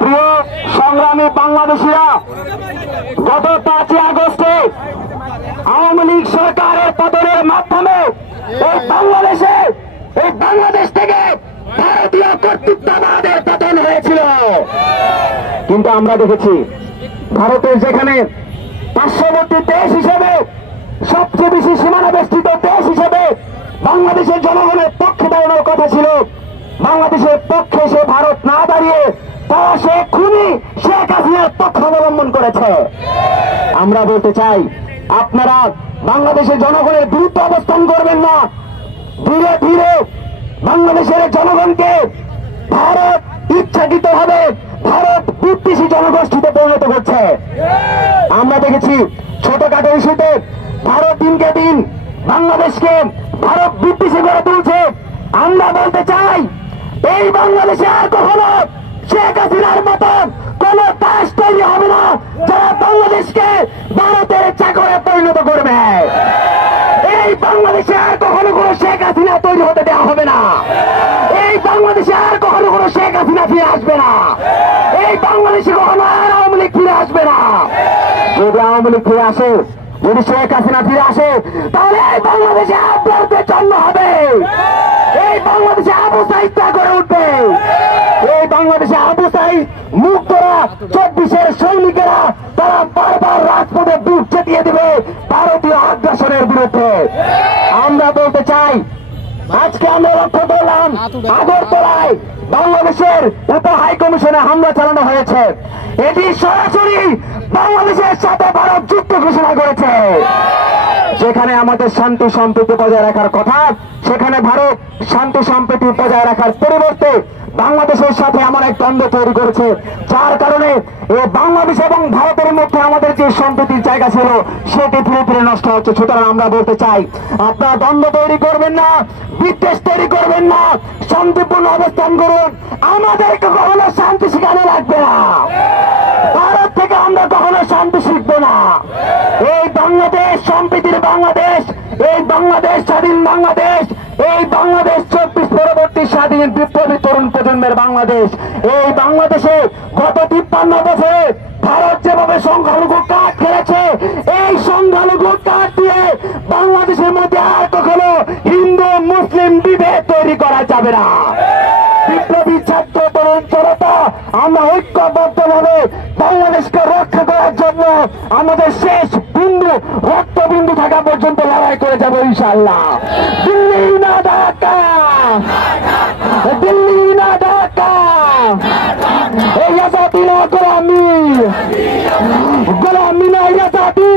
প্রিয় সংগ্রামী বাংলাদেশিরা, গত 5ই আগস্টে আওয়ামী লীগ সরকারের পতনের মাধ্যমে এই বাংলাদেশ থেকে ভারতীয় কর্তৃত্ববাদের পতন হয়েছিল। কিন্তু আমরা দেখেছি ভারতের যেখানে পার্শ্ববর্তী দেশ হিসেবে সবচেয়ে বেশি সীমানা বেষ্টিত দেশ হিসেবে বাংলাদেশের জনগণের পক্ষে দাঁড়ানোর কথা ছিল, বাংলাদেশের পক্ষে সে ভারত না দাঁড়িয়ে তারা সে খুনি শেখ হাসিনার পক্ষ অবলম্বন করেছে। আমরা বলতে চাই, আপনারা বাংলাদেশের জনগণের বিরুদ্ধে অবস্থান করবেন না। ধীরে ধীরে বাংলাদেশের জনগণকে ভারত ইচ্ছাকৃতভাবে ভারত বিদ্বেষী জনগোষ্ঠীতে পরিণত করছে। আমরা দেখেছি ছোটখাটো ইস্যুতে ভারত দিনকে দিন বাংলাদেশকে ভারত বিদ্বেষী করে তুলছে। আমরা বলতে চাই, এই বাংলাদেশে আর কখনো শেখ হাসিনার মতন কোন দেশ তৈরি হবে না যারা বাংলাদেশকে ভারতের চাকরে পরিণত করবে। এই বাংলাদেশে আর কখনো কোন শেখ হাসিনা তৈরি হতে দেওয়া হবে না। এই বাংলাদেশে আর কখনো কোন শেখ হাসিনা ফিরে আসবে না। এই বাংলাদেশে কখনো আর আওয়ামী লীগ ফিরে আসবে না। যদি আওয়ামী লীগ ফিরে আসে, যদি শেখ হাসিনা ফিরে আসে, তাহলে এই বাংলাদেশে আপনাদের জন্ম হবে। এই বাংলাদেশে আবু সাইদ করে উঠবে। এই বাংলাদেশে আবু সাইদ মুক্তরা 24-এর সৈনিকেরা তারা বারবার রাজপথে বুক চেতিয়ে দেবে ভারতীয় আগ্রাসনের বিরুদ্ধে। আমরা বলতে চাই, আজকে আমরা লক্ষ্য করলাম আগরতলায় বাংলাদেশের উপ হাই কমিশনে হামলা চালানো হয়েছে। এটি সরাসরি বাংলাদেশের সাথে ভারত যুদ্ধ ঘোষণা করেছে। যেখানে আমাদের শান্তি সম্প্রীতি বজায় রাখার কথা, সেখানে ভারত শান্তি সম্প্রীতি বজায় রাখার পরিবর্তে বাংলাদেশের সাথে এমন এক দ্বন্দ্ব তৈরি করেছে, যার কারণে এই বাংলাদেশ এবং ভারতের মধ্যে আমাদের যে সম্প্রীতির জায়গা ছিল সেটি ধীরে ধীরে নষ্ট হচ্ছে। সুতরাং আমরা বলতে চাই, আপনারা দ্বন্দ্ব তৈরি করবেন না, বিদ্বেষ তৈরি করবেন না, শান্তিপূর্ণ অবস্থান করুন। আমাদেরকে কখনো শান্তি শিখানো লাগবে না। ভারত থেকে আমরা কখনো শান্তি শিখবো না। এই বাংলাদেশ সম্প্রীতির বাংলাদেশ, এই বাংলাদেশ স্বাধীন বাংলাদেশ, এই বাংলাদেশ 24 পরবর্তী স্বাধীন বিপ্লবী তরুণ প্রজন্মের বাংলাদেশ। এই বাংলাদেশে গত 53 বছরে ভারত যেভাবে সংখ্যালঘু কার্ড খেলেছে, এই সংখ্যালঘু কার্ড দিয়ে বাংলাদেশের মধ্যে আর কখনো হিন্দু মুসলিম বিভেদ তৈরি করা যাবে না। বিপ্লবী ছাত্র তরুণ জনতা আমরা ঐক্যবদ্ধভাবে বাংলাদেশকে রক্ষা করার জন্য আমাদের শেষ বিন্দু রক্তবিন্দু থাকা পর্যন্ত লড়াই করে যাবো ইনশাআল্লাহ। দিল্লি না ঢাকা, দিল্লি না ঢাকা, এই আজাদি না গোলামি, গোলামি না আজাদি।